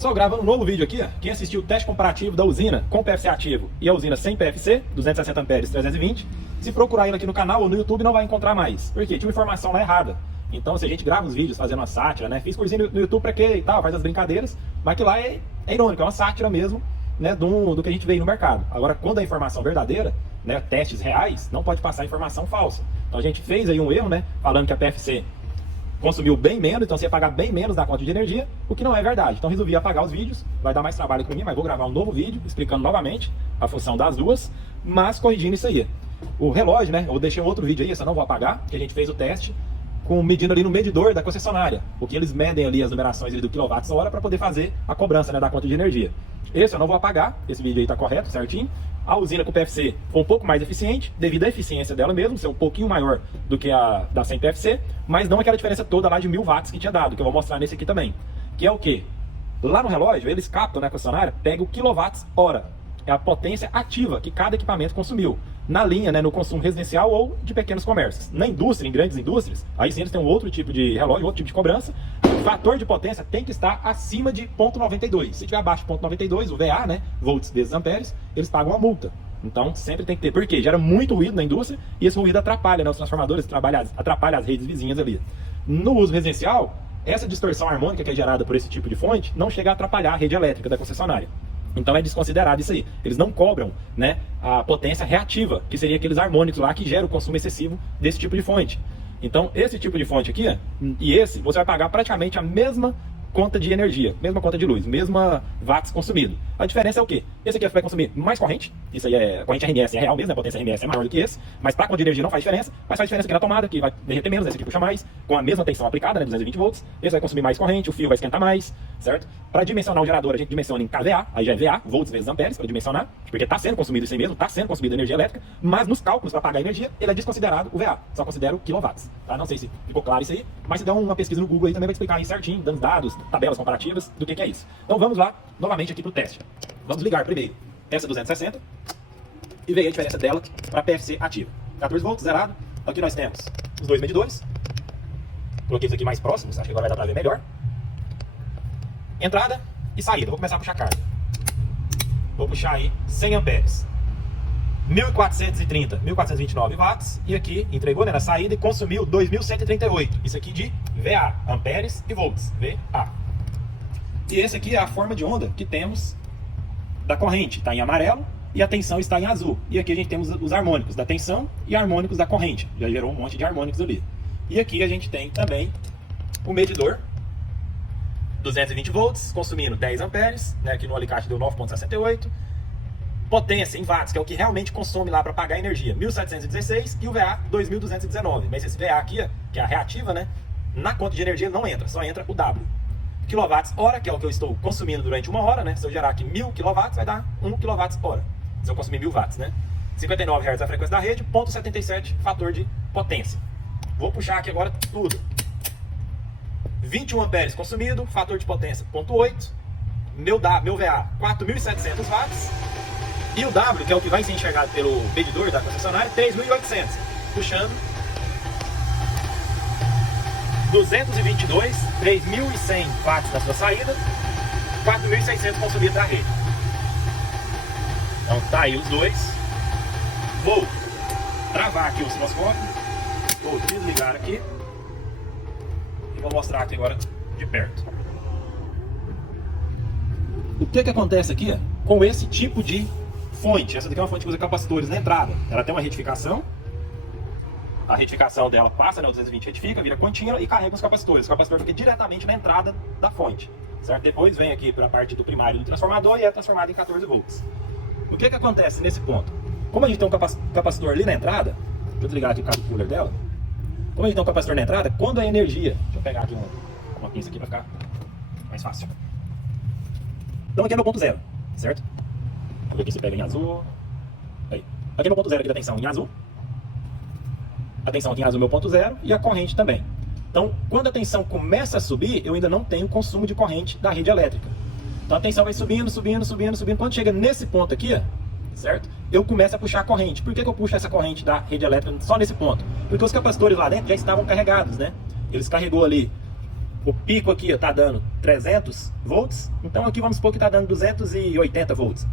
Só gravando um novo vídeo aqui, ó. Quem assistiu o teste comparativo da usina com PFC ativo e a usina sem PFC, 260 amperes 320, se procurar ele aqui no canal ou no YouTube não vai encontrar mais. Por quê? Tinha uma informação lá errada. Então se a gente grava os vídeos fazendo uma sátira, né? Fiz cursinho no YouTube pra quê e tal, faz as brincadeiras, mas que lá é irônico, é uma sátira mesmo, né? Do que a gente vê aí no mercado. Agora, quando a informação verdadeira, né? Testes reais, não pode passar informação falsa. Então a gente fez aí um erro, né? Falando que a PFC consumiu bem menos, então você ia pagar bem menos da conta de energia, o que não é verdade. Então resolvi apagar os vídeos, vai dar mais trabalho para mim, mas vou gravar um novo vídeo explicando novamente a função das duas, mas corrigindo isso aí. O relógio, né, eu deixei um outro vídeo aí, esse eu não vou apagar, que a gente fez o teste medindo ali no medidor da concessionária, porque eles medem ali as numerações ali do kWh para poder fazer a cobrança, né, da conta de energia. Esse eu não vou apagar, esse vídeo aí tá correto, certinho. A usina com PFC foi um pouco mais eficiente, devido à eficiência dela mesmo, ser um pouquinho maior do que a da sem PFC, mas não aquela diferença toda lá de 1000 watts que tinha dado, que eu vou mostrar nesse aqui também. Que é o quê? Lá no relógio, eles captam na concessionária, pega o kWh. É a potência ativa que cada equipamento consumiu. Na linha, né, no consumo residencial ou de pequenos comércios. Na indústria, em grandes indústrias, aí sim eles têm um outro tipo de relógio, outro tipo de cobrança. O fator de potência tem que estar acima de 0,92. Se tiver abaixo de 0,92, o VA, né, volts vezes amperes, eles pagam uma multa. Então sempre tem que ter, porque gera muito ruído na indústria e esse ruído atrapalha, né, os transformadores, atrapalha as redes vizinhas ali. No uso residencial, essa distorção harmônica que é gerada por esse tipo de fonte não chega a atrapalhar a rede elétrica da concessionária. Então é desconsiderado isso aí. Eles não cobram, né, a potência reativa, que seria aqueles harmônicos lá que geram o consumo excessivo desse tipo de fonte. Então esse tipo de fonte aqui, e esse, você vai pagar praticamente a mesma conta de energia, mesma conta de luz, mesma watts consumido. A diferença é o quê? Esse aqui vai consumir mais corrente, isso aí é corrente RMS, é real mesmo, a potência RMS é maior do que esse, mas para a conta de energia não faz diferença, mas faz diferença aqui na tomada, que vai derreter menos, esse aqui puxa mais, com a mesma tensão aplicada, né, 220 volts, esse vai consumir mais corrente, o fio vai esquentar mais, certo? Para dimensionar o gerador, a gente dimensiona em kVA, aí já é VA, volts vezes amperes, para dimensionar, porque está sendo consumido isso aí mesmo, está sendo consumida energia elétrica, mas nos cálculos para pagar a energia, ele é desconsiderado o VA, só considera o quilowatts, tá? Não sei se ficou claro isso aí, mas se der uma pesquisa no Google aí também vai explicar aí certinho, dando dados, tabelas comparativas, do que é isso. Então vamos lá, novamente aqui para o teste. Vamos ligar primeiro essa 260 e ver a diferença dela para PFC ativa. 14 volts, zerado. Aqui nós temos os dois medidores. Coloquei isso aqui mais próximos, acho que agora vai dar para ver melhor. Entrada e saída. Vou começar a puxar carga. Vou puxar aí 100 amperes. 1430, 1429 watts. E aqui entregou, né, na saída e consumiu 2138. Isso aqui de VA, amperes e volts. VA. E esse aqui é a forma de onda que temos da corrente. Está em amarelo e a tensão está em azul. E aqui a gente temos os harmônicos da tensão e harmônicos da corrente. Já gerou um monte de harmônicos ali. E aqui a gente tem também o medidor. 220 volts, consumindo 10 amperes. Né, aqui no alicate deu 9,68. Potência em watts, que é o que realmente consome lá para pagar a energia, 1716. E o VA, 2219. Mas esse VA aqui, que é a reativa, né, na conta de energia não entra, só entra o W. KWh, que é o que eu estou consumindo durante uma hora, né? Se eu gerar aqui 1000 kW, vai dar 1 kWh. Se eu consumir 1000 watts, né? 59 Hz a frequência da rede, 0,77 fator de potência. Vou puxar aqui agora tudo. 21 amperes consumido, fator de potência 0,8. Meu VA, 4.700 watts. E o W, que é o que vai ser enxergado pelo medidor da concessionária, 3.800. Puxando 222, 3.100 watts da sua saída, 4.600 consumido da rede. Então tá aí os dois. Vou travar aqui o osciloscópio, vou desligar aqui e vou mostrar aqui agora de perto. O que acontece aqui com esse tipo de fonte? Essa daqui é uma fonte que usa capacitores na entrada. Ela tem uma retificação. A retificação dela passa, né, o 220 retifica, vira contínua e carrega os capacitores. O capacitor fica diretamente na entrada da fonte, certo? Depois vem aqui para a parte do primário do transformador e é transformado em 14 volts. O que acontece nesse ponto? Como a gente tem um capacitor ali na entrada, deixa eu desligar aqui o cabo cooler dela. Como a gente tem um capacitor na entrada, quando a energia... Deixa eu pegar aqui uma pinça aqui para ficar mais fácil. Então aqui é meu ponto zero, certo? Vamos ver aqui se pega em azul. Aí. Aqui é meu ponto zero aqui da tensão em azul. A tensão aqui em azul é meu ponto zero e a corrente também. Então, quando a tensão começa a subir, eu ainda não tenho consumo de corrente da rede elétrica. Então a tensão vai subindo, subindo, subindo, subindo. Quando chega nesse ponto aqui, certo? Eu começo a puxar a corrente. Por que eu puxo essa corrente da rede elétrica só nesse ponto? Porque os capacitores lá dentro já estavam carregados, né? Eles carregou ali, o pico aqui está dando 300 volts, então aqui vamos supor que está dando 280 volts.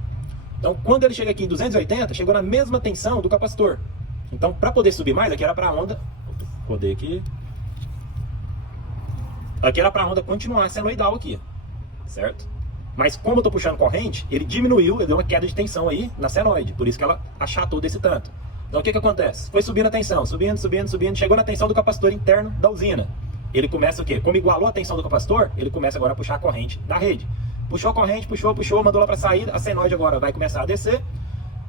Então, quando ele chega aqui em 280, chegou na mesma tensão do capacitor. Então, para poder subir mais, aqui era para a onda... Vou poder aqui... Aqui era para a onda continuar senoidal aqui, certo? Mas como eu estou puxando corrente, ele diminuiu, ele deu uma queda de tensão aí na senoide. Por isso que ela achatou desse tanto. Então, o que acontece? Foi subindo a tensão, subindo, chegou na tensão do capacitor interno da usina. Ele começa o quê? Como igualou a tensão do capacitor, ele começa agora a puxar a corrente da rede. Puxou a corrente, puxou, mandou lá para sair, a senoide agora vai começar a descer.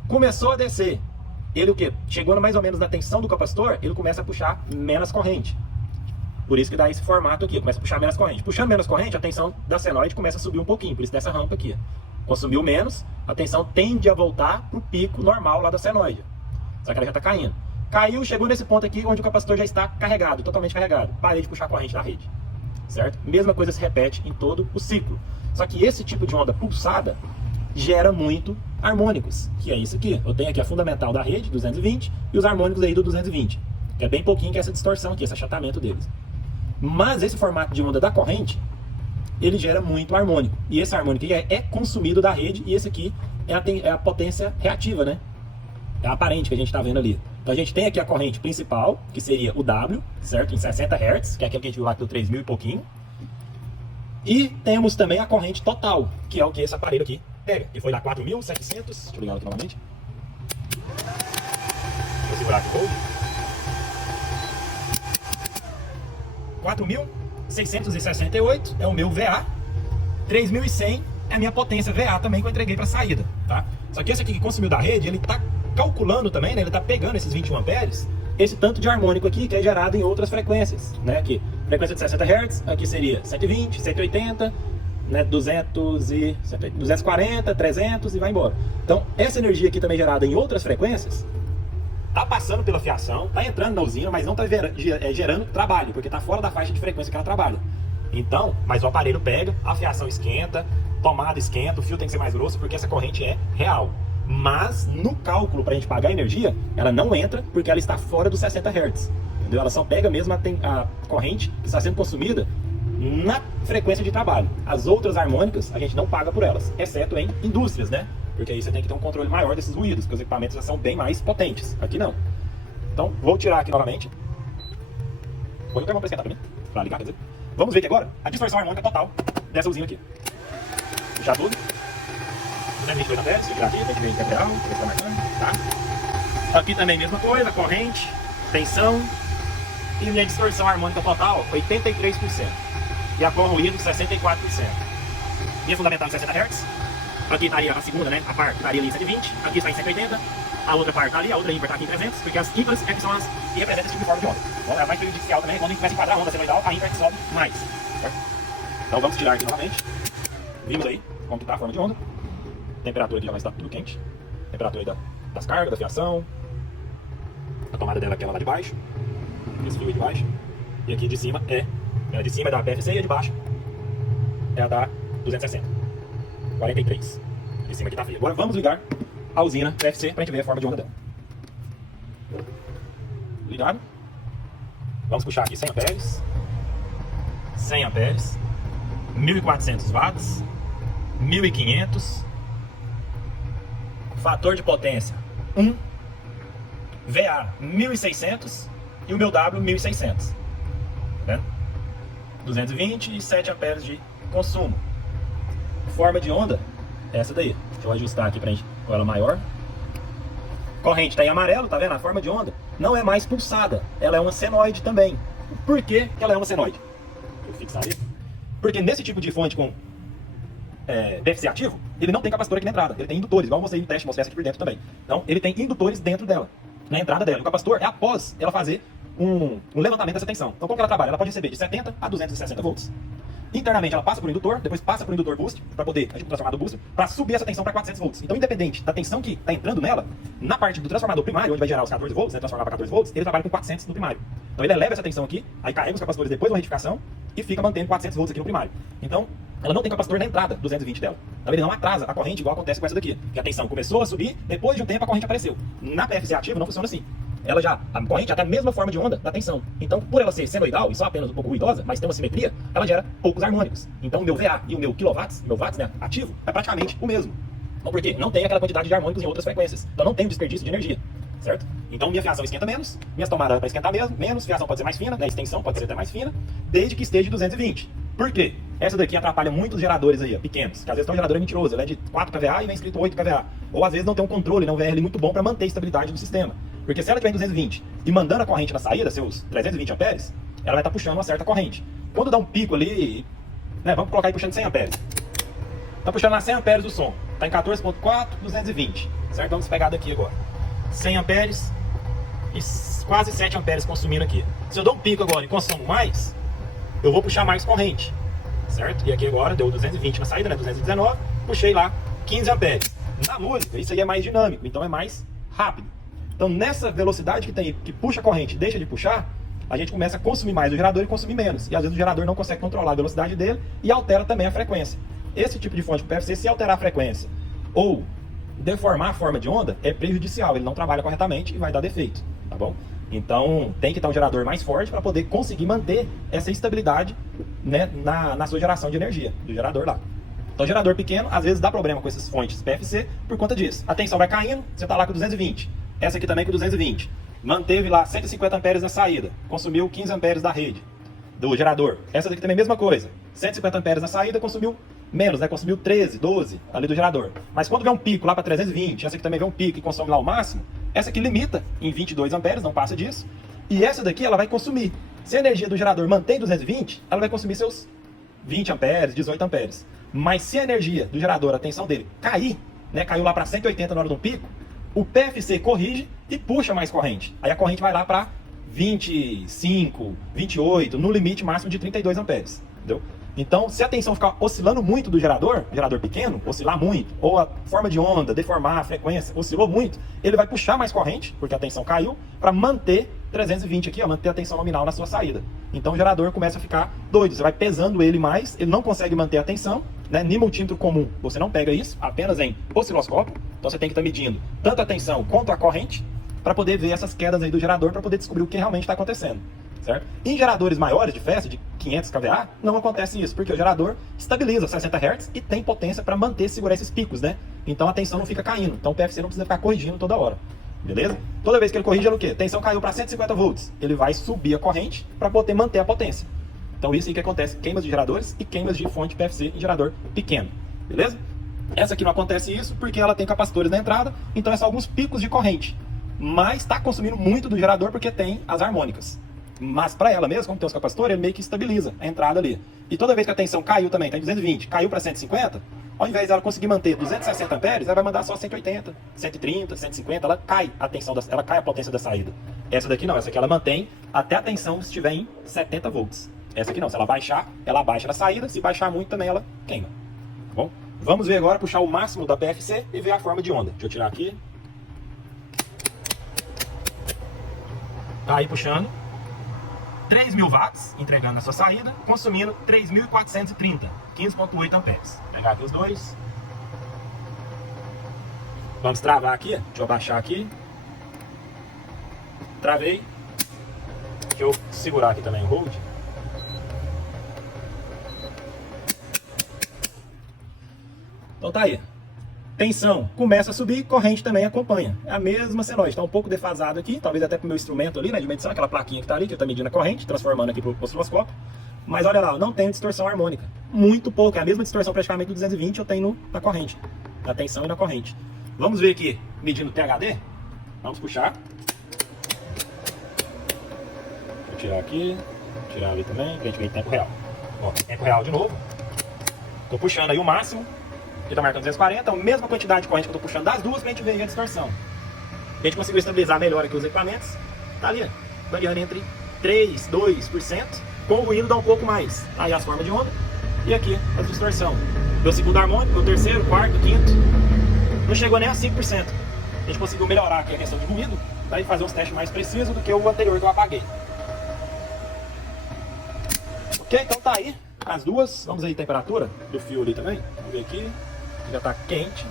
Começou a descer. Ele o quê? Chegou mais ou menos na tensão do capacitor, ele começa a puxar menos corrente. Por isso que dá esse formato aqui, começa a puxar menos corrente. Puxando menos corrente, a tensão da senoide começa a subir um pouquinho, por isso dessa rampa aqui. Consumiu menos, a tensão tende a voltar para o pico normal lá da senoide. Só que ela já está caindo. Caiu, chegou nesse ponto aqui onde o capacitor já está carregado, totalmente carregado. Parei de puxar a corrente da rede. Certo? Mesma coisa se repete em todo o ciclo. Só que esse tipo de onda pulsada gera muito harmônicos, que é isso aqui. Eu tenho aqui a fundamental da rede, 220, e os harmônicos aí do 220. Que é bem pouquinho que é essa distorção aqui, esse achatamento deles. Mas esse formato de onda da corrente, ele gera muito harmônico. E esse harmônico aqui é consumido da rede, e esse aqui é a potência reativa, né? É a aparente que a gente está vendo ali. Então a gente tem aqui a corrente principal, que seria o W, certo? Em 60 Hz, que é aquele que a gente viu lá pelo 3.000 e pouquinho. E temos também a corrente total, que é o que esse aparelho aqui pega, que foi lá 4.700. Deixa eu ligar aqui novamente. Vou segurar aqui o hold. 4.668 é o meu VA. 3.100 é a minha potência VA também que eu entreguei para saída, tá? Só que esse aqui que consumiu da rede, ele está calculando também, né? Ele está pegando esses 21 amperes, esse tanto de harmônico aqui que é gerado em outras frequências, né? Aqui, frequência de 60 Hz, aqui seria 120, 180, né? 240, 300 e vai embora. Então, essa energia aqui também gerada em outras frequências, tá passando pela fiação, tá entrando na usina, mas não tá gerando trabalho, porque tá fora da faixa de frequência que ela trabalha. Então, mas o aparelho pega, a fiação esquenta, tomada esquenta, o fio tem que ser mais grosso, porque essa corrente é real. Mas no cálculo para a gente pagar a energia, ela não entra porque ela está fora dos 60 Hz. Entendeu? Ela só pega mesmo a corrente que está sendo consumida na frequência de trabalho. As outras harmônicas a gente não paga por elas, exceto em indústrias, né? Porque aí você tem que ter um controle maior desses ruídos, porque os equipamentos já são bem mais potentes. Aqui não. Então, vou tirar aqui novamente. Vou até esquentar também, para ligar, quer dizer. Vamos ver aqui agora a distorção harmônica total dessa usina aqui. Puxar tudo. 222 amperes, vou tirar aqui, tem que ver em tempo real, ver se está marcando, tá? Aqui também mesma coisa, corrente, tensão. E minha distorção harmônica total, 83%. E a com ruído, 64%. Minha fundamental em 60 Hz. Aqui estaria a segunda, né? A par estaria ali em 120, aqui está em 180. A outra par está ali, a outra ímpar está aqui em 300, porque as ímpares é que são as que representam esse tipo de forma de onda. Então, é mais prejudicial também, quando a gente começa a enquadrar a onda senoidal, a ímpar que sobe mais. Certo? Então vamos tirar aqui novamente. Vimos aí como está a forma de onda. Temperatura aqui já vai estar tudo quente. Temperatura aí das cargas, da fiação. A tomada dela é aquela lá de baixo. Esse fio aí de baixo. E aqui de cima a de cima é da PFC e a de baixo é a da 260. 43. De cima aqui tá fria. Agora vamos ligar a usina PFC para a gente ver a forma de onda dela. Ligado. Vamos puxar aqui 100 amperes. 100 amperes. 1.400 watts. 1.500. Fator de potência 1. VA 1.600. E o meu W 1.600. Tá vendo? 220 e 7 amperes de consumo. Forma de onda é essa daí. Deixa eu ajustar aqui pra gente com ela maior. Corrente tá em amarelo, tá vendo? A forma de onda não é mais pulsada. Ela é uma senoide também. Por que ela é uma senoide? Deixa eu fixar aí. Porque nesse tipo de fonte com PFC ativo, ele não tem capacitor aqui na entrada. Ele tem indutores, igual eu mostrei no teste, mostrei essa aqui por dentro também. Então, ele tem indutores dentro dela, na entrada dela. O capacitor é após ela fazer um levantamento dessa tensão. Então, como que ela trabalha? Ela pode receber de 70 a 260 volts. Internamente ela passa por um indutor, depois passa por um indutor boost, para poder, a gente transformar do booster, para subir essa tensão para 400 volts. Então, independente da tensão que está entrando nela, na parte do transformador primário, onde vai gerar os 14 volts, né, transformar para 14 volts, ele trabalha com 400 no primário. Então, ele eleva essa tensão aqui, aí carrega os capacitores depois da retificação e fica mantendo 400 volts aqui no primário. Então, ela não tem capacitor na entrada, 220 dela. Então, ele não atrasa a corrente igual acontece com essa daqui, que a tensão começou a subir, depois de um tempo a corrente apareceu. Na PFC ativa não funciona assim. a corrente tem a mesma forma de onda da tensão. Então, por ela ser senoidal e só apenas um pouco ruidosa, mas tem uma simetria, ela gera poucos harmônicos. Então, o meu VA e o meu quilowatts, meu watts, né, ativo, é praticamente o mesmo. Então, por quê? Não tem aquela quantidade de harmônicos em outras frequências. Então, não tem um desperdício de energia, certo? Então, minha fiação esquenta menos, minhas tomadas vai esquentar menos, fiação pode ser mais fina, né, extensão pode ser até mais fina, desde que esteja 220. Por quê? Essa daqui atrapalha muito os geradores aí, ó, pequenos, que às vezes tem um gerador mentiroso, ele é de 4 kVA e vem escrito 8 kVA. Ou às vezes não tem um controle, não um VRL muito bom para manter a estabilidade do sistema. Porque se ela tiver em 220 e mandando a corrente na saída, seus 320 amperes, ela vai estar puxando uma certa corrente. Quando dá um pico ali, né, vamos colocar aí puxando 100 amperes. Está puxando lá 100 amperes o som, está em 14.4, 220, certo? Vamos pegar daqui agora. 100 amperes e quase 7 amperes consumindo aqui. Se eu dou um pico agora e consumo mais, eu vou puxar mais corrente, certo? E aqui agora deu 220 na saída, né? 219, puxei lá 15 amperes. Na música, isso aí é mais dinâmico, então é mais rápido. Então nessa velocidade que tem, que puxa a corrente e deixa de puxar, a gente começa a consumir mais do gerador e consumir menos. E às vezes o gerador não consegue controlar a velocidade dele e altera também a frequência. Esse tipo de fonte com PFC, se alterar a frequência ou deformar a forma de onda, é prejudicial, ele não trabalha corretamente e vai dar defeito, tá bom? Então tem que estar um gerador mais forte para poder conseguir manter essa estabilidade, né, na sua geração de energia, do gerador lá. Então gerador pequeno, às vezes dá problema com essas fontes PFC por conta disso. A tensão vai caindo, você está lá com 220. Essa aqui também com 220. Manteve lá 150 amperes na saída, consumiu 15 amperes da rede, do gerador. Essa daqui também é a mesma coisa. 150 amperes na saída, consumiu menos, né? Consumiu 13, 12 ali do gerador. Mas quando vem um pico lá para 320, essa aqui também vem um pico e consome lá o máximo, essa aqui limita em 22 amperes, não passa disso. E essa daqui ela vai consumir. Se a energia do gerador mantém 220, ela vai consumir seus 20 amperes, 18 amperes. Mas se a energia do gerador, a tensão dele, cair, né? Caiu lá para 180 na hora do pico, o PFC corrige e puxa mais corrente. Aí a corrente vai lá para 25, 28, no limite máximo de 32 amperes. Entendeu? Então, se a tensão ficar oscilando muito do gerador pequeno, oscilar muito, ou a forma de onda, deformar a frequência, oscilou muito, ele vai puxar mais corrente, porque a tensão caiu, para manter 320 aqui, ó, manter a tensão nominal na sua saída. Então o gerador começa a ficar doido, você vai pesando ele mais, ele não consegue manter a tensão, né? Em multímetro comum, você não pega isso, apenas em osciloscópio, então você tem que estar medindo tanto a tensão quanto a corrente, para poder ver essas quedas aí do gerador, para poder descobrir o que realmente está acontecendo. Certo? Em geradores maiores de festa, de 500 kVA, não acontece isso, porque o gerador estabiliza 60 Hz e tem potência para manter e segurar esses picos, né? Então a tensão não fica caindo, então o PFC não precisa ficar corrigindo toda hora, beleza? Toda vez que ele corrige, é o quê? Tensão caiu para 150 volts, ele vai subir a corrente para poder manter a potência. Então isso aí que acontece, queimas de geradores e queimas de fonte PFC em gerador pequeno, beleza? Essa aqui não acontece isso porque ela tem capacitores na entrada, então é só alguns picos de corrente, mas está consumindo muito do gerador porque tem as harmônicas. Mas para ela mesmo, como tem os capacitores, ele meio que estabiliza a entrada ali. E toda vez que a tensão caiu também, está em 220, caiu para 150, ao invés dela conseguir manter 260 amperes, ela vai mandar só 180, 130, 150, ela cai a tensão, ela cai a potência da saída. Essa daqui não, essa aqui ela mantém até a tensão estiver em 70 volts. Essa aqui não, se ela baixar, ela abaixa na saída, se baixar muito também ela queima. Tá bom? Vamos ver agora, puxar o máximo da PFC e ver a forma de onda. Deixa eu tirar aqui. Tá aí puxando. 3.000 watts, entregando na sua saída, consumindo 3.430, 15.8 amperes. Vou pegar aqui os dois. Vamos travar aqui, deixa eu abaixar aqui. Travei. Deixa eu segurar aqui também o hold. Então tá aí. Tensão começa a subir, corrente também acompanha. É a mesma senoide, está um pouco defasado aqui, talvez até pro meu instrumento ali, né, de medição, aquela plaquinha que tá ali, que está medindo a corrente, transformando aqui pro osciloscópio. Mas olha lá, não tem distorção harmônica. Muito pouco, é a mesma distorção praticamente do 220 eu tenho na corrente, na tensão e na corrente. Vamos ver aqui, medindo o THD. Vamos puxar. Vou tirar aqui, tirar ali também, pra gente ver em tempo real. Ó, tempo real de novo. Tô puxando aí o máximo. Aqui tá marcando 240, a mesma quantidade de corrente que eu tô puxando das duas pra gente ver a distorção. A gente conseguiu estabilizar melhor aqui os equipamentos. Tá ali, variando entre 3%, 2%, com o ruído dá um pouco mais. Aí as formas de onda e aqui a distorção. Meu segundo harmônico, meu terceiro, quarto, quinto, não chegou nem a 5%. A gente conseguiu melhorar aqui a questão de ruído, para fazer uns testes mais precisos do que o anterior que eu apaguei. Ok, então tá aí as duas. Vamos aí, temperatura do fio ali também. Vamos ver aqui. Já está quente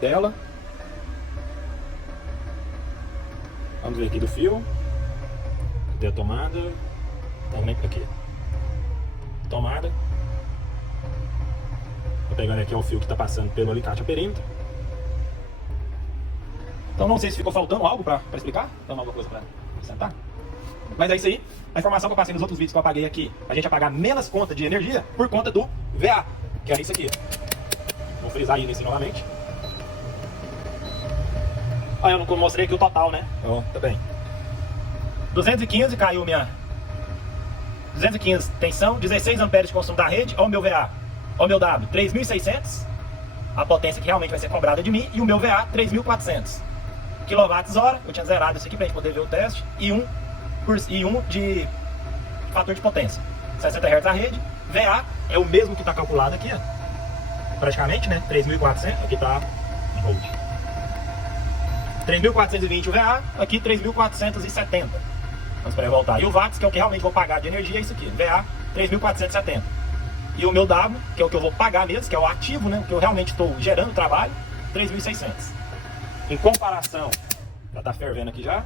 dela. Vamos ver aqui do fio. Cadê a tomada? Também por aqui. Tomada. Tô pegando aqui o fio que está passando pelo alicate ao perímetro. Então não sei se ficou faltando algo para explicar. Então alguma coisa para acrescentar. Mas é isso aí. A informação que eu passei nos outros vídeos que eu apaguei aqui, a gente ia pagar menos conta de energia por conta do VA, que é isso aqui. Vou frisar aí nesse novamente. Ah, eu não mostrei aqui o total, né? Ó, tá bem. 215 caiu minha... 215 tensão, 16 amperes de consumo da rede, ó o meu VA, ó o meu W, 3.600, a potência que realmente vai ser cobrada de mim, e o meu VA, 3.400 kWh, eu tinha zerado isso aqui pra gente poder ver o teste, e um de fator de potência, 60 Hz a rede, VA é o mesmo que está calculado aqui, ó, praticamente, né, 3.400, aqui tá em volt, 3.420 o VA, aqui 3.470. Vamos para voltar. E o watts, que é o que realmente vou pagar de energia, é isso aqui. VA, 3.470. E o meu W, que é o que eu vou pagar mesmo, que é o ativo, né? Que eu realmente estou gerando trabalho, 3.600. Em comparação, já está fervendo aqui já.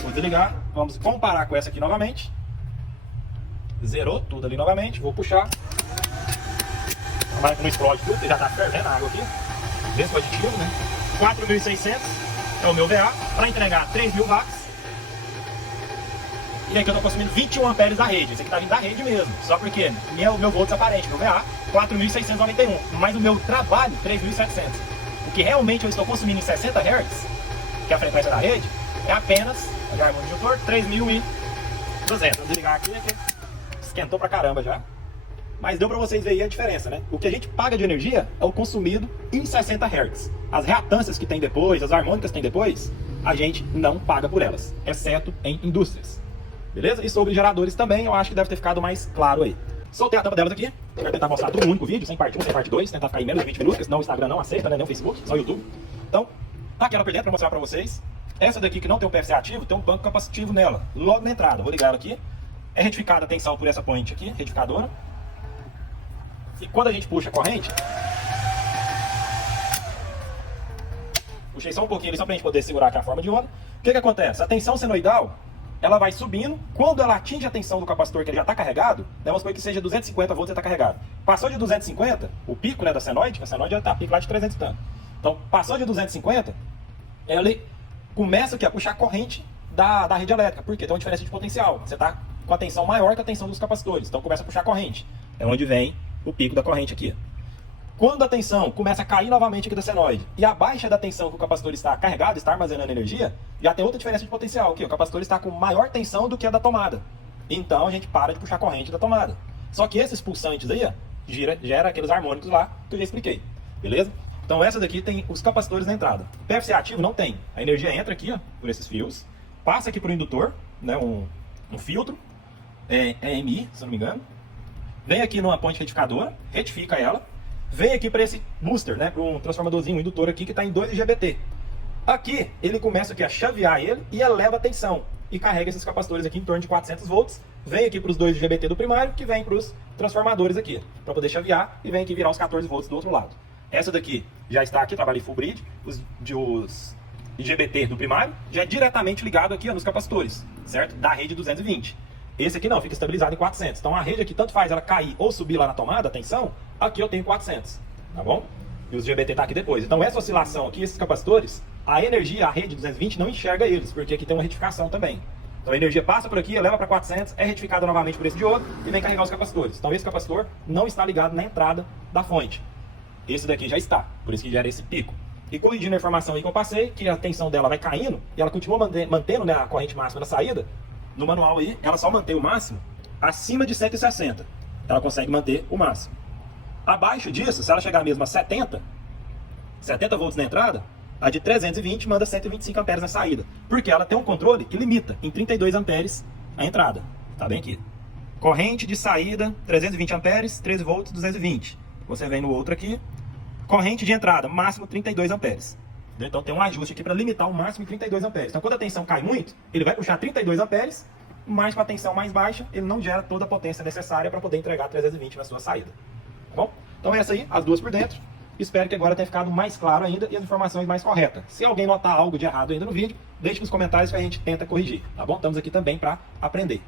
Vou desligar. Vamos comparar com essa aqui novamente. Zerou tudo ali novamente. Vou puxar. Tomara que não explode tudo, porque já está fervendo a água aqui. Desse positivo, né? 4.600 é o meu VA. Para entregar 3.000 watts. E aqui eu estou consumindo 21 amperes da rede. Esse aqui está vindo da rede mesmo. Só porque meu volts aparente, meu VA, 4.691. Mas o meu trabalho, 3.700. O que realmente eu estou consumindo em 60 Hz, que é a frequência da rede, é apenas, já o disjuntor, 3.200. Vou desligar aqui, que esquentou pra caramba já. Mas deu para vocês verem a diferença, né? O que a gente paga de energia é o consumido em 60 Hz. As reatâncias que tem depois, as harmônicas que tem depois, a gente não paga por elas, exceto em indústrias. Beleza? E sobre geradores também, eu acho que deve ter ficado mais claro aí. Soltei a tampa delas aqui. Quero tentar mostrar tudo no único vídeo, sem parte 1, sem parte 2. Tentar ficar em menos de 20 minutos, porque senão o Instagram não aceita, né? Nem o Facebook, só o YouTube. Então, tá aqui ela por dentro pra mostrar pra vocês. Essa daqui que não tem o PFC ativo, tem um banco capacitivo nela, logo na entrada. Vou ligar ela aqui. É retificada a tensão por essa ponte aqui, retificadora. E quando a gente puxa a corrente... Puxei só um pouquinho ali, só pra gente poder segurar aqui a forma de onda. O que que acontece? A tensão senoidal, ela vai subindo. Quando ela atinge a tensão do capacitor, que ele já está carregado, vamos supor que seja 250 volts e está carregado. Passou de 250, o pico, né, da senoide, a senoide já está pico lá de 300 e tanto. Então, passou de 250, ele começa aqui a puxar a corrente da rede elétrica. Por quê? Tem uma diferença de potencial. Você está com a tensão maior que a tensão dos capacitores. Então, começa a puxar a corrente. É onde vem o pico da corrente aqui. Quando a tensão começa a cair novamente aqui da senoide e abaixo da tensão que o capacitor está carregado, está armazenando energia, já tem outra diferença de potencial aqui. O capacitor está com maior tensão do que a da tomada. Então a gente para de puxar a corrente da tomada. Só que esses pulsantes aí, ó, gera aqueles harmônicos lá que eu já expliquei. Beleza? Então essa daqui tem os capacitores na entrada. PFC ativo não tem. A energia entra aqui, ó, por esses fios, passa aqui para o indutor, né, um filtro, EMI, se eu não me engano. Vem aqui numa ponte retificadora, retifica ela. Vem aqui para esse booster, né, para um transformadorzinho, um indutor aqui que está em 2 GBT. Aqui ele começa aqui a chavear ele e eleva a tensão e carrega esses capacitores aqui em torno de 400 volts. Vem aqui para os 2 GBT do primário, que vem para os transformadores aqui, para poder chavear, e vem aqui virar os 14 volts do outro lado. Essa daqui já está aqui, trabalha em full bridge, os IGBT do primário já é diretamente ligado aqui, ó, nos capacitores, certo? Da rede 220. Esse aqui não, fica estabilizado em 400. Então a rede aqui, tanto faz ela cair ou subir lá na tomada, a tensão, aqui eu tenho 400, tá bom? E os GBT tá aqui depois. Então essa oscilação aqui, esses capacitores, a energia, a rede 220 não enxerga eles, porque aqui tem uma retificação também. Então a energia passa por aqui, eleva para 400, é retificada novamente por esse diodo e vem carregar os capacitores. Então esse capacitor não está ligado na entrada da fonte. Esse daqui já está, por isso que gera esse pico. E corrigindo a informação aí que eu passei, que a tensão dela vai caindo e ela continua mantendo, né, a corrente máxima da saída, no manual aí, ela só mantém o máximo acima de 160. Ela consegue manter o máximo. Abaixo disso, se ela chegar mesmo a 70 volts na entrada, a de 320 manda 125 amperes na saída. Porque ela tem um controle que limita em 32 amperes a entrada. Tá bem aqui. Corrente de saída, 320 amperes, 13 volts, 220. Você vem no outro aqui. Corrente de entrada, máximo 32 amperes. Então tem um ajuste aqui para limitar o máximo em 32 amperes. Então quando a tensão cai muito, ele vai puxar 32 amperes, mas com a tensão mais baixa, ele não gera toda a potência necessária para poder entregar 320 na sua saída. Tá bom? Então essa aí, as duas por dentro. Espero que agora tenha ficado mais claro ainda e as informações mais corretas. Se alguém notar algo de errado ainda no vídeo, deixe nos comentários que a gente tenta corrigir, tá bom? Estamos aqui também para aprender.